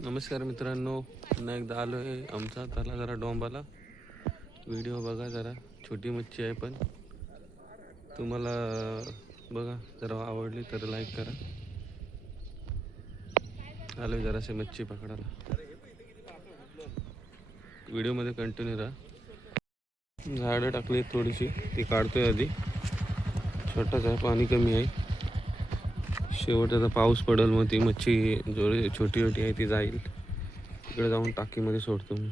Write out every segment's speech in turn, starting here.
नमस्कार मित्रांनो, पुन्हा एकदा आलो आहे आमचा त्याला जरा डोंबाला. व्हिडिओ बघा जरा, छोटी मच्छी आहे पण तुम्हाला बघा जरा आवडली तर लाईक करा. आलो जरासे मच्छी पकडायला. व्हिडिओमध्ये कंटिन्यू राहा. झाडं टाकली थोडीशी, ती काढतोय आधी. छोटाच आहे, पाणी कमी आहे. शेवटचा पाऊस पडेल मग ती मच्छी जोडी छोटी छोटी आहे ती जाईल. तिकडे जाऊन टाकीमध्ये सोडतो मी.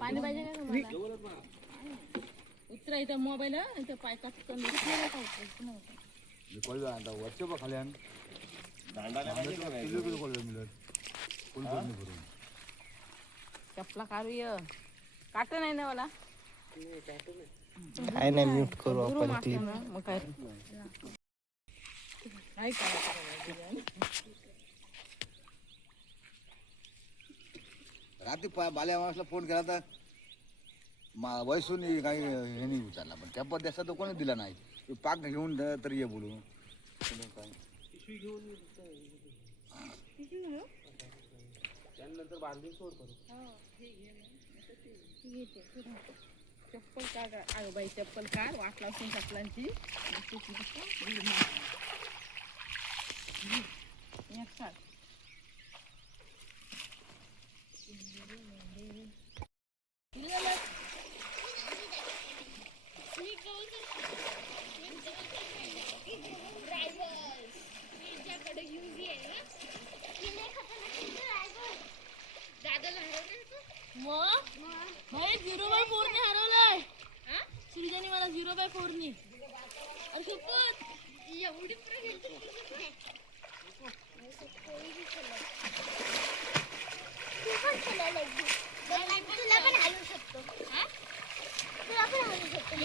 पाणी पाहिजे का तुम्हाला? उतरा इथं मोबाईल इथं पाय काटकन चपला काढू ये काट नाही ना मला काय नाही म्यूट करू आपण क्लिप. मग काय रात्री बाल्या माणसाला फोन केला तर वैसून काही हे नाही विचारला, पण त्या पद्धतीचा तो कोणी दिला नाही. पाक घेऊन तरी ये बोलू चप्पल काढ. अगं बाई चप्पल काढ, वाट लावून चप्पलांची मग 0/4 ने हरवलंय. सृजनी मला 0/4 ने. अरे खूपच एवढी तुला पण हलवू शकतो. तुला पण हलवू शकतो.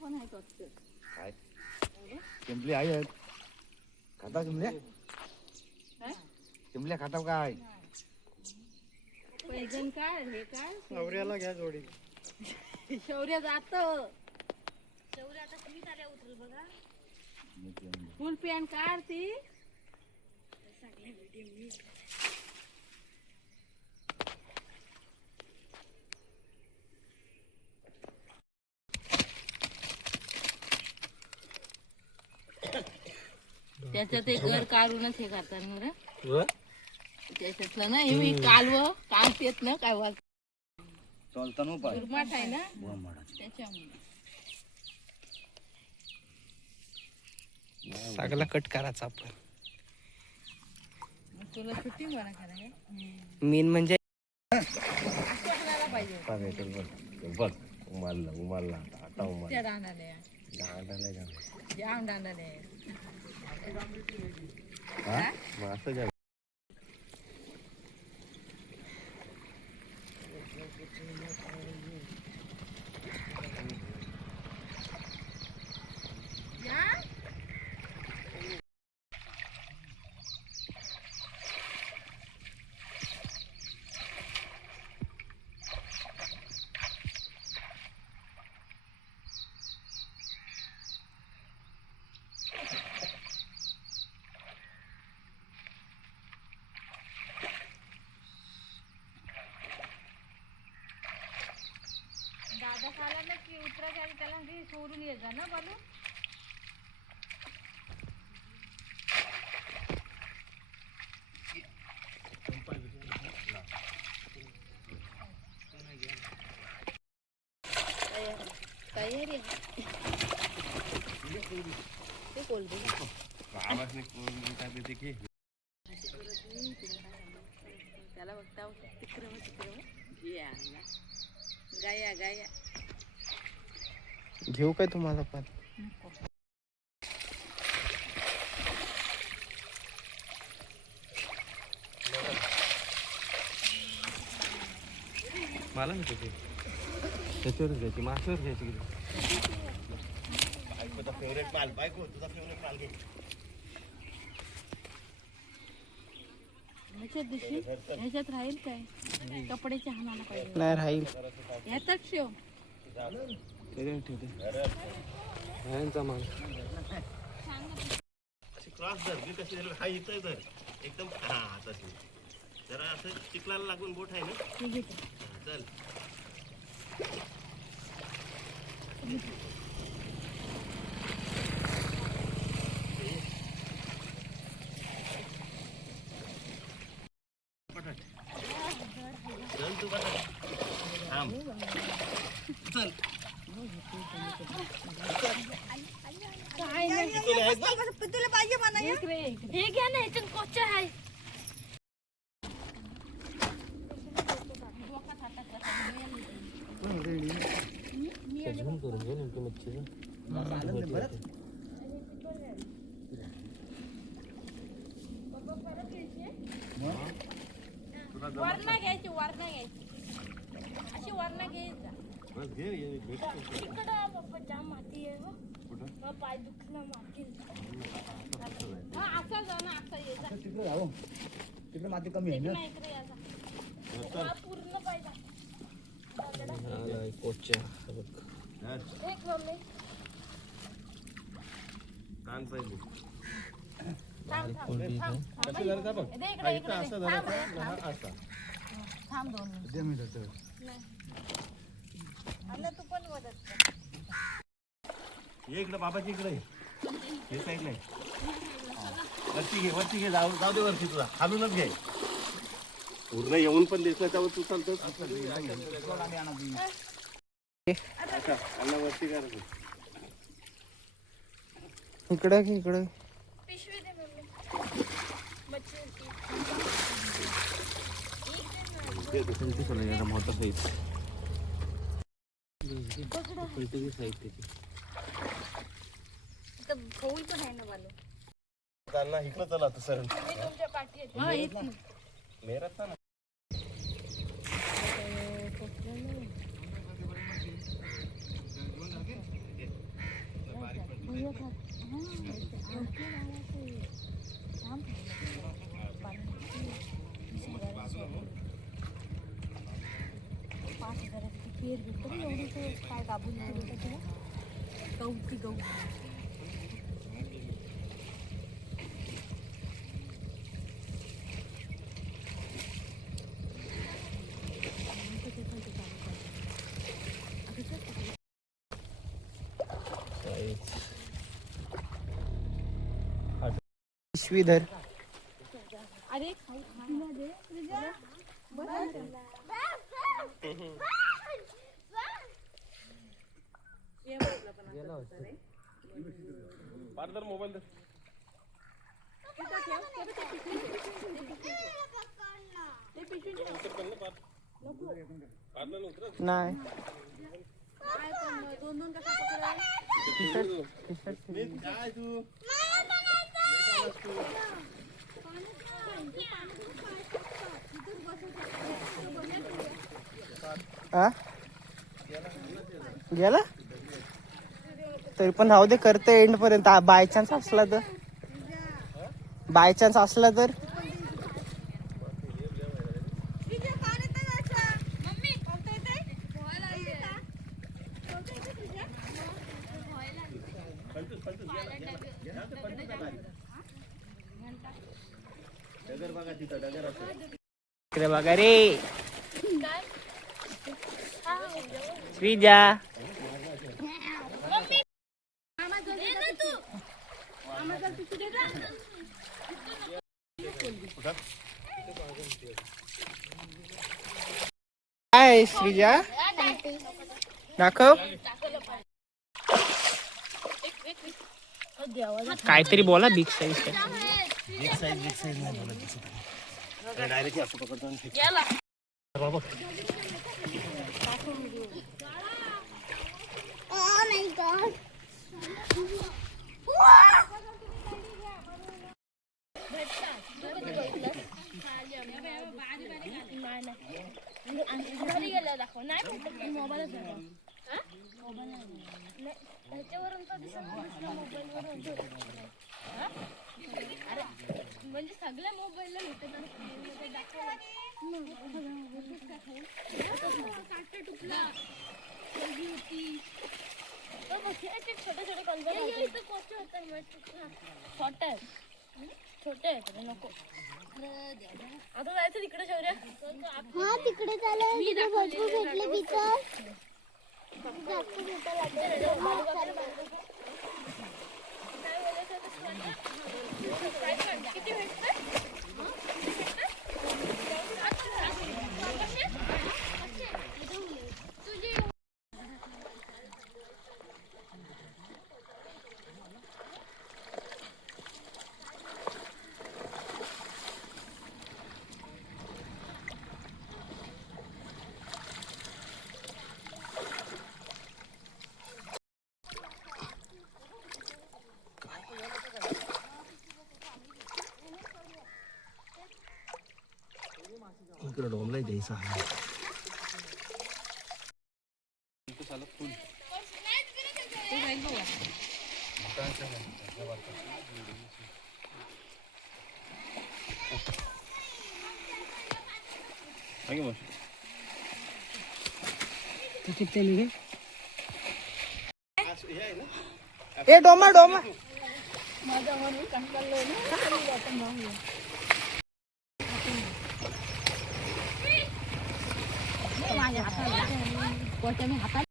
पण आहेत वाटतं. काय चिंपली आहेत खाता चिमल्या चिमल्या खाता काय पैजण काढ, हे काढ. नवऱ्याला घ्या जोडी. शौर्य जात शौर्य आता तुम्ही आल्या उतरल बघा. फुल पॅन्ट काढ ती. त्याच्यात एक घर काढूनच हे करतात ना रे. त्याच्यातलं ना हे कालव काढत येत ना काय वाज चालता नो पाय माठ आहे ना त्याच्यामुळे. सगळा कट करायचा आपण. तुला सुट्टी म्हणा खरं मेन म्हणजे पाहिजे बघ उमारला आता उमार त्या दांडाले जाम दांडाले असं दादा खाला की उतरायच्या आधी त्याला सोडून ये जा ना बालू. तयारी ते बोलते त्याला बघता तिकडं गाया गाया घेऊ काय तुम्हाला पण. मला नाही त्याच्यावर घ्यायची, माशावर घ्यायची. ह्याच्यात दिशी ह्याच्यात राहील काय कपड्याच्या हाणाला पाहिजे नाही राहील. ह्यातच शेव ह्यांचा माल क्रॉस धर मी कशी हा इथं धर एकदम हा तशी जरा असं चिखलाला लागून बोट आहे ना चल चल तू थांब चल हे घ्या ना ह्याच्यात कोच आहे झूम करून घे नेमकी मच्छीचं वरणा घ्यायची वरणा घ्यायची अशी वरणा घ्यायचा बस घे इकडं बाबा जाम माती आहे हो पाय दुखणं माती हा असा जा ना असा ये जा तिकडे जाऊ तिकडे माती कमी आहे ना इकडे या जा हा पूर्ण पाहिजे कोच्या एक मम्मी कान पाहिजे थांब थांब दे इकडे असं थांब 2 मिनिट दे मी देतो. अन्न तू पण मदत कर ये इकडे बाबाची इकडे हे साईडला वरती घे जाऊ दे वरती तुला खालूनच घे पूर्ण येऊन पण दिसलं त्यावर तू चालतो वरती कर इकडं की इकडं पिशवी दे मम्मी मच्छी मोठा साईज पलटी साईज त्याची इथं फौल पण आहे ना बालू त्यांना इकडे चला तू सर मी तुमच्या पाठी येते हा येत मेहरत ना काय दाबून गहू गहू पिशवी धर. अरे खाऊ दे मोबाईल दे नाही दोन कसा पकडाय काय तू आ गेला तरी पण राहू दे करते एंड पर्यंत बाय चान्स असला तर डगर बघा तिथं डगर असं इकडे बघा रे श्रीजा काय श्रीजा दाखव काहीतरी बोला बिग साईज बिग साईज नाही बोलत डायरेक्ट असं पकडतो बाबा घरी गेलं दाखव नाही मोबाईल त्याच्यावरून तर दिसत मोबाईलवरून म्हणजे सगळ्या मोबाईलला तुटला छोटे छोटे कलर छोटे आहेत रे, नको आता जायचं तिकडे शौर्य. हा तिकडे चालू मी भरपूर भेटले तिथं जास्त भेटायला किती भेटतं? इकडे डोंबला द्यायचा ए डोमा डोमा माझ्या म्हणून कंटाळलोय ना. माझ्या हाताला कोट्या मी हाताला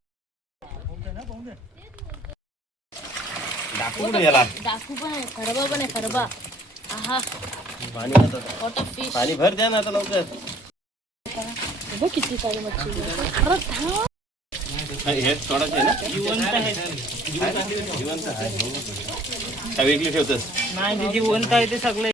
दाखवू कुठे याला दाखवू पण आहे, खरबा पण आहे, खरबा. आहा पाणी आता मोठा फिश. पाणी भर द्या ना आता लवकर. बघ किती सारी मच्छी. अरे थांब. हे थोडाच आहे ना जिवंत आहे जिवंत आहे. वेगळी ठेवतोस नाही जिवंत आहे ते सगळे